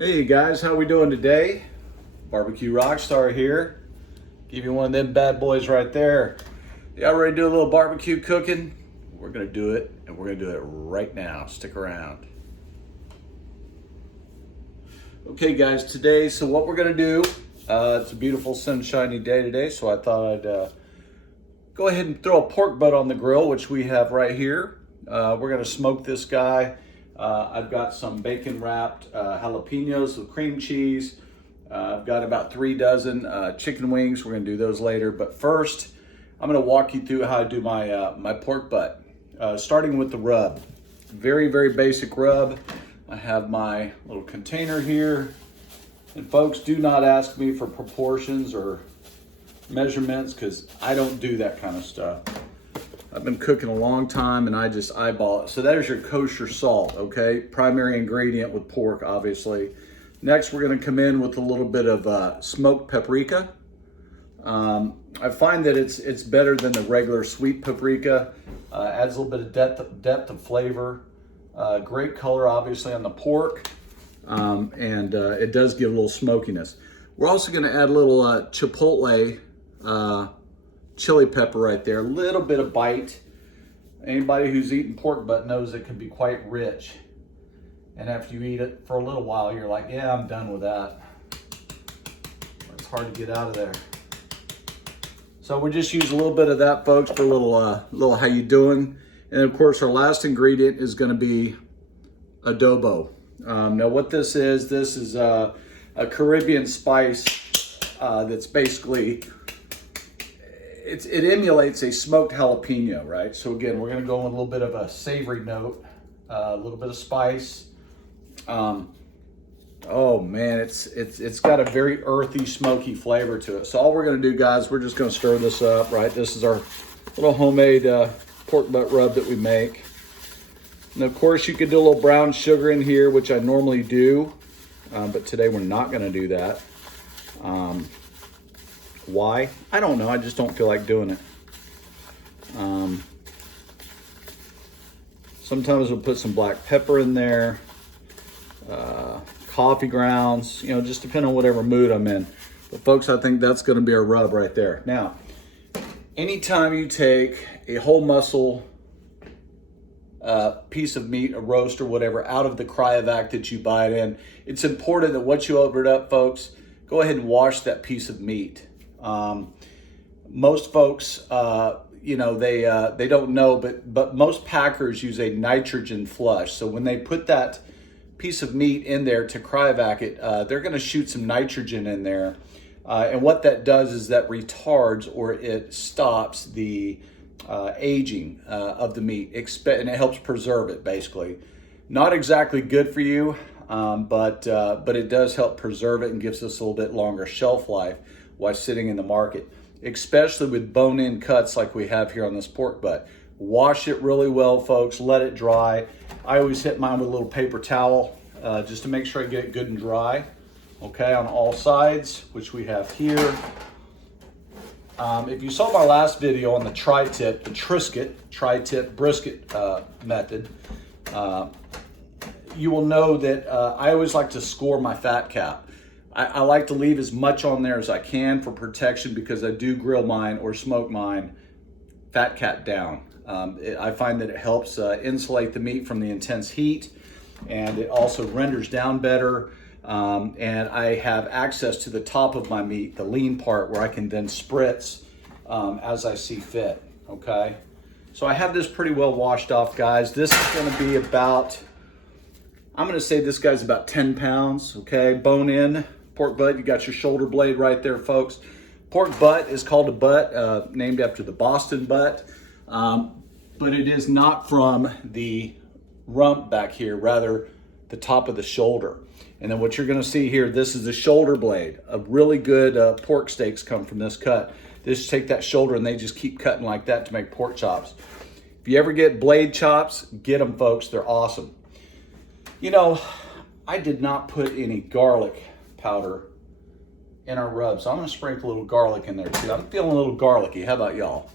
Hey guys, how we doing today? Barbecue Rockstar here. Give you one of them bad boys right there. Y'all ready to do a little barbecue cooking? We're gonna do it, and we're gonna do it right now. Stick around. Okay guys, today, so what we're gonna do, it's a beautiful sunshiny day today, so I thought I'd go ahead and throw a pork butt on the grill, which we have right here. We're gonna smoke this guy. I've got some bacon wrapped jalapenos with cream cheese. I've got about 3 dozen chicken wings. We're gonna do those later. But first, I'm gonna walk you through how I do my pork butt. Starting with the rub. Very, very basic rub. I have my little container here. And folks, do not ask me for proportions or measurements because I don't do that kind of stuff. I've been cooking a long time and I just eyeball it. So there's your kosher salt, okay? Primary ingredient with pork, obviously. Next, we're gonna come in with a little bit of smoked paprika. I find that it's better than the regular sweet paprika. Adds a little bit of depth of flavor. Great color, obviously, on the pork. And it does give a little smokiness. We're also gonna add a little chipotle chili pepper right there, a little bit of bite. Anybody who's eaten pork butt knows it can be quite rich. And after you eat it for a little while, you're like, yeah, I'm done with that. It's hard to get out of there. So we just use a little bit of that, folks, for a little how you doing. And of course, our last ingredient is gonna be adobo. Now what this is a Caribbean spice that's basically, it emulates a smoked jalapeno, right? So again, we're gonna go with a little bit of a savory note, a little bit of spice. Oh man, it's got a very earthy, smoky flavor to it. So all we're gonna do, guys, we're just gonna stir this up, right? This is our little homemade pork butt rub that we make. And of course, you could do a little brown sugar in here, which I normally do, but today we're not gonna do that. Why? I don't know. I just don't feel like doing it. Sometimes we'll put some black pepper in there, coffee grounds, you know, just depending on whatever mood I'm in. But folks, I think that's going to be our rub right there. Now, anytime you take a whole muscle piece of meat, a roast or whatever, out of the cryovac that you buy it in, it's important that once you open it up, folks, go ahead and wash that piece of meat. Most folks, you know, they don't know, but most packers use a nitrogen flush. So when they put that piece of meat in there to cryovac it, they're going to shoot some nitrogen in there. And what that does is that retards or it stops the aging of the meat, and it helps preserve it, basically. Not exactly good for you, but it does help preserve it and gives us a little bit longer shelf life while sitting in the market, especially with bone-in cuts like we have here on this pork butt. Wash it really well, folks. Let it dry. I always hit mine with a little paper towel just to make sure I get it good and dry. Okay, on all sides, which we have here. If you saw my last video on the tri-tip, the tri-tip brisket method, you will know that I always like to score my fat cap. I like to leave as much on there as I can for protection because I do grill mine or smoke mine fat cap down. I find that it helps insulate the meat from the intense heat, and it also renders down better. And I have access to the top of my meat, the lean part, where I can then spritz as I see fit, okay? So I have this pretty well washed off, guys. This is gonna be about, I'm gonna say this guy's about 10 pounds, okay? Bone in. Pork butt, you got your shoulder blade right there, folks. Pork butt is called a butt, named after the Boston butt, but it is not from the rump back here, rather the top of the shoulder. And then what you're gonna see here, this is the shoulder blade. A really good pork steaks come from this cut. They just take that shoulder and they just keep cutting like that to make pork chops. If you ever get blade chops, get them, folks, they're awesome. You know, I did not put any garlic powder in our rub, so I'm gonna sprinkle a little garlic in there too. I'm feeling a little garlicky. How about y'all?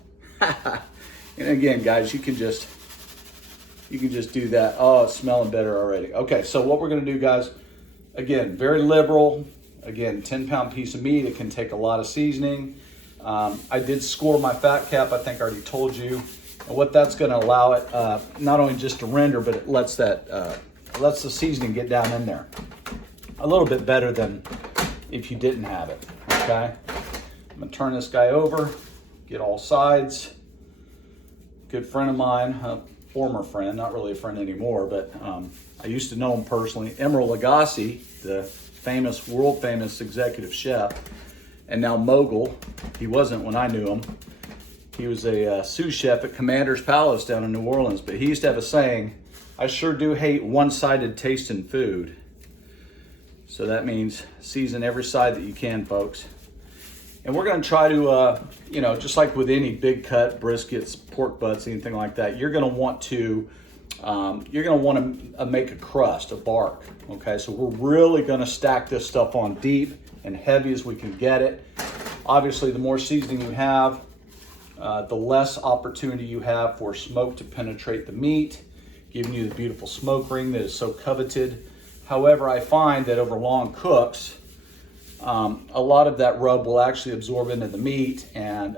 And again, guys, you can just do that. Oh, it's smelling better already. Okay, so what we're gonna do, guys, Again, very liberal. Again, 10-pound piece of meat. It can take a lot of seasoning. I did score my fat cap. I think I already told you. And what that's going to allow it, not only just to render, but it lets the seasoning get down in there a little bit better than if you didn't have it. Okay. I'm going to turn this guy over, get all sides. Good friend of mine, a former friend, not really a friend anymore, but I used to know him personally. Emeril Lagasse, the famous, world famous executive chef, and now mogul. He wasn't when I knew him. He was a sous chef at Commander's Palace down in New Orleans, but he used to have a saying, I sure do hate one-sided taste in food. So that means season every side that you can, folks. And we're going to try to, just like with any big cut, briskets, pork butts, anything like that, you're going to want to make a crust, a bark. Okay, so we're really going to stack this stuff on deep and heavy as we can get it. Obviously, the more seasoning you have, the less opportunity you have for smoke to penetrate the meat, giving you the beautiful smoke ring that is so coveted. However, I find that over long cooks, a lot of that rub will actually absorb into the meat and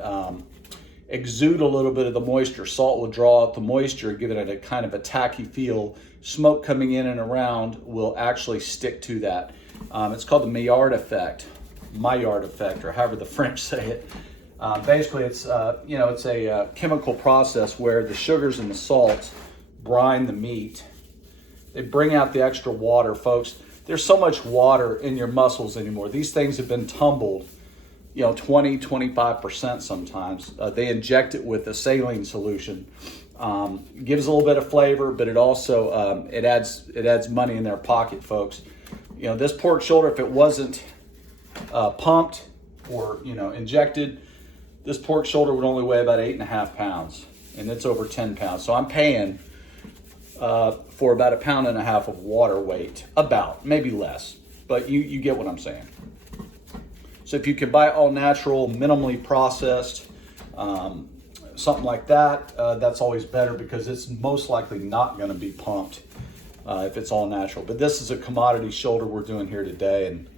exude a little bit of the moisture. Salt will draw out the moisture, giving it a kind of a tacky feel. Smoke coming in and around will actually stick to that. It's called the Maillard effect, or however the French say it. Basically, it's a chemical process where the sugars and the salts brine the meat. They bring out the extra water, folks. There's so much water in your muscles anymore. These things have been tumbled, 20, 25% sometimes. They inject it with a saline solution. Gives a little bit of flavor, but it also it adds money in their pocket, folks. This pork shoulder, if it wasn't pumped or injected, this pork shoulder would only weigh about 8.5 pounds, and it's over 10 pounds. So I'm paying for about 1.5 pounds of water weight, maybe less, but you get what I'm saying. So if you can buy all natural, minimally processed, something like that, that's always better because it's most likely not going to be pumped if it's all natural. But this is a commodity shoulder we're doing here today, and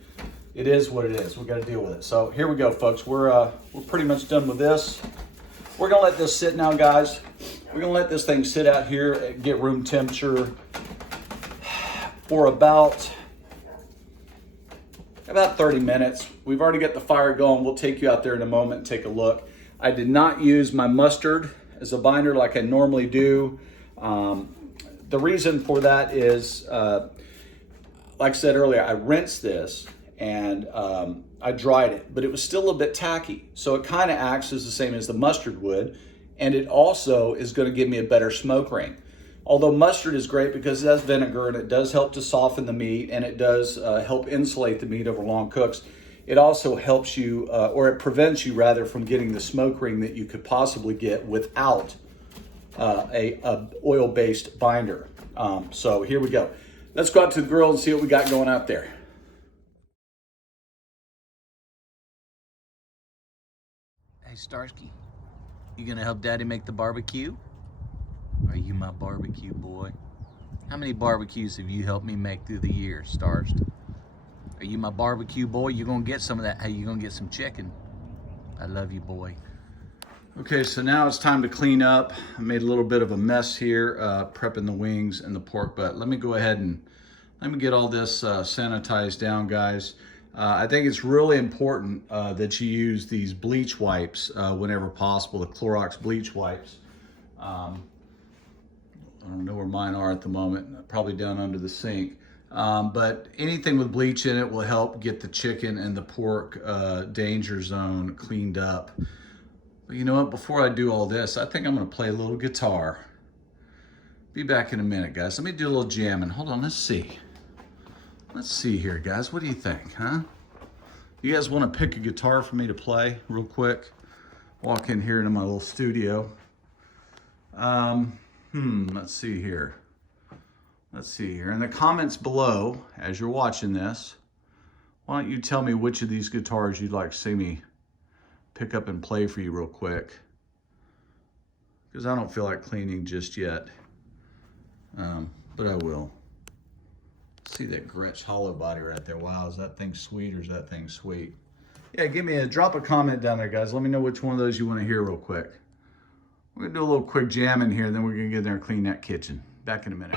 it is what it is. We got to deal with it. So here we go, folks. We're pretty much done with this. We're gonna let this sit now, guys. We're gonna let this thing sit out here, get room temperature for about 30 minutes. We've already got the fire going. We'll take you out there in a moment and take a look. I did not use my mustard as a binder like I normally do. The reason for that is, like I said earlier, I rinsed this and I dried it, but it was still a bit tacky. So it kind of acts as the same as the mustard would, and it also is going to give me a better smoke ring. Although mustard is great because it has vinegar and it does help to soften the meat, and it does help insulate the meat over long cooks. It also helps you, or it prevents you rather, from getting the smoke ring that you could possibly get without a oil-based binder. So here we go. Let's go out to the grill and see what we got going out there. Hey Starsky, you gonna help Daddy make the barbecue? Are you my barbecue boy? How many barbecues have you helped me make through the years, Stars? Are you my barbecue boy? You gonna get some of that? Hey, you gonna get some chicken? I love you, boy. Okay, so now it's time to clean up. I made a little bit of a mess here, prepping the wings and the pork butt. Let me go ahead and let me get all this sanitized down, guys. I think it's really important that you use these bleach wipes whenever possible, the Clorox bleach wipes. I don't know where mine are at the moment, probably down under the sink. But anything with bleach in it will help get the chicken and the pork danger zone cleaned up. But you know what, before I do all this, I think I'm gonna play a little guitar. Be back in a minute, guys. Let me do a little jamming. Hold on, let's see. Let's see here, guys. What do you think, huh? You guys want to pick a guitar for me to play real quick? Walk in here into my little studio. Let's see here. Let's see here. In the comments below, as you're watching this, why don't you tell me which of these guitars you'd like to see me pick up and play for you real quick? Because I don't feel like cleaning just yet, but I will. See that Gretsch hollow body right there. Wow, is that thing sweet or is that thing sweet? Yeah, drop a comment down there, guys. Let me know which one of those you want to hear real quick. We're gonna do a little quick jam in here, then we're gonna get in there and clean that kitchen. Back in a minute.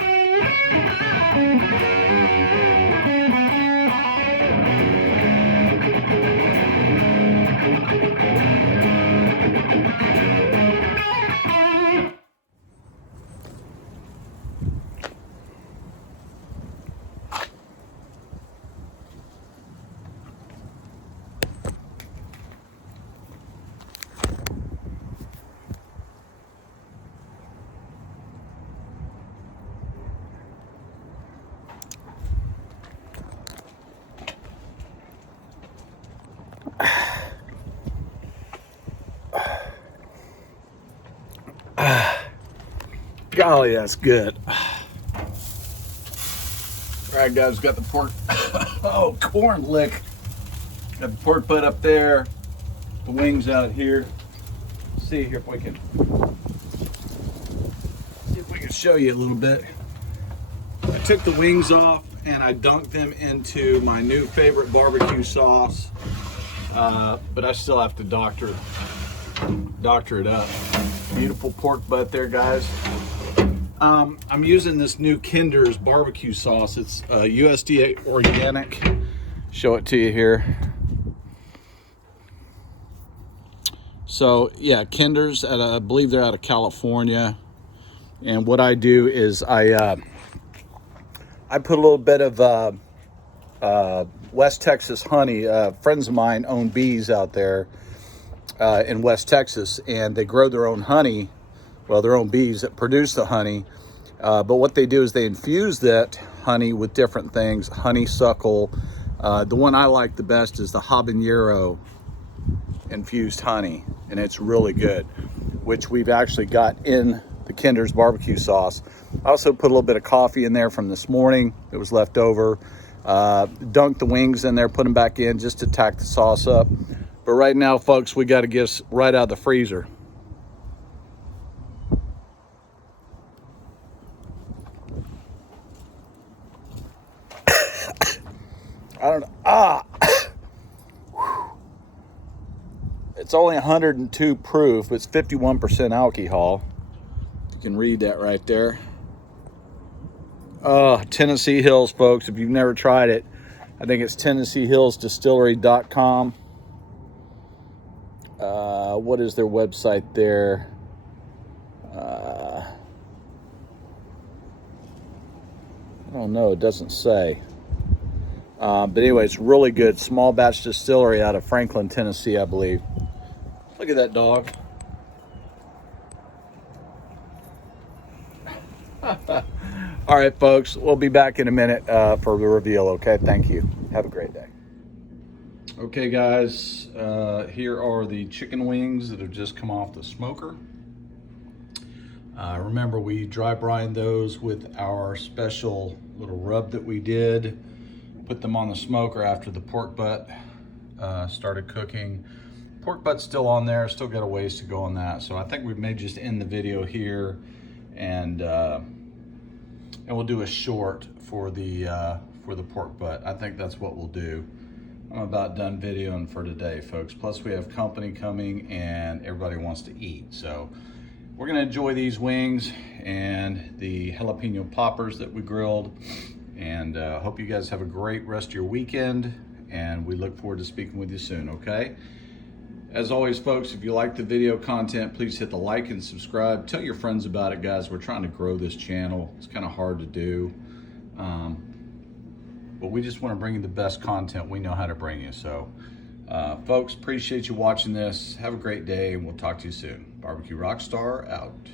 Golly, that's good. All right, guys, got the pork. Oh, corn lick. Got the pork butt up there, the wings out here. See here if we can show you a little bit. I took the wings off and I dunked them into my new favorite barbecue sauce, but I still have to doctor it up. Beautiful pork butt there, guys. I'm using this new Kinder's barbecue sauce. It's USDA organic. Show it to you here. So yeah, Kinder's, I believe they're out of California. And what I do is I put a little bit of West Texas honey. Friends of mine own bees out there in West Texas, and they grow their own honey. Well, their own bees that produce the honey. But what they do is they infuse that honey with different things. Honeysuckle. The one I like the best is the habanero infused honey, and it's really good, which we've actually got in the Kinder's barbecue sauce. I also put a little bit of coffee in there from this morning that was left over. Dunked the wings in there, put them back in just to tack the sauce up. But right now, folks, we got to get us right out of the freezer. I don't know. It's only 102 proof, but it's 51% alcohol. You can read that right there. Tennessee Hills, folks. If you've never tried it, I think it's TennesseeHillsDistillery.com. What is their website there? I don't know. It doesn't say. But anyway, it's really good. Small batch distillery out of Franklin, Tennessee, I believe. Look at that dog. All right, folks, we'll be back in a minute for the reveal, okay? Thank you. Have a great day. Okay, guys, here are the chicken wings that have just come off the smoker. Remember, we dry brined those with our special little rub that we did. Put them on the smoker after the pork butt started cooking. Pork butt's still on there, still got a ways to go on that. So I think we may just end the video here, and we'll do a short for the pork butt. I think that's what we'll do. I'm about done videoing for today, folks. Plus we have company coming and everybody wants to eat. So we're gonna enjoy these wings and the jalapeno poppers that we grilled. And hope you guys have a great rest of your weekend, and we look forward to speaking with you soon, okay? As always, folks, if you like the video content, please hit the like and subscribe. Tell your friends about it, guys. We're trying to grow this channel. It's kind of hard to do. But we just want to bring you the best content we know how to bring you. So, folks, appreciate you watching this. Have a great day, and we'll talk to you soon. Barbecue Rockstar out.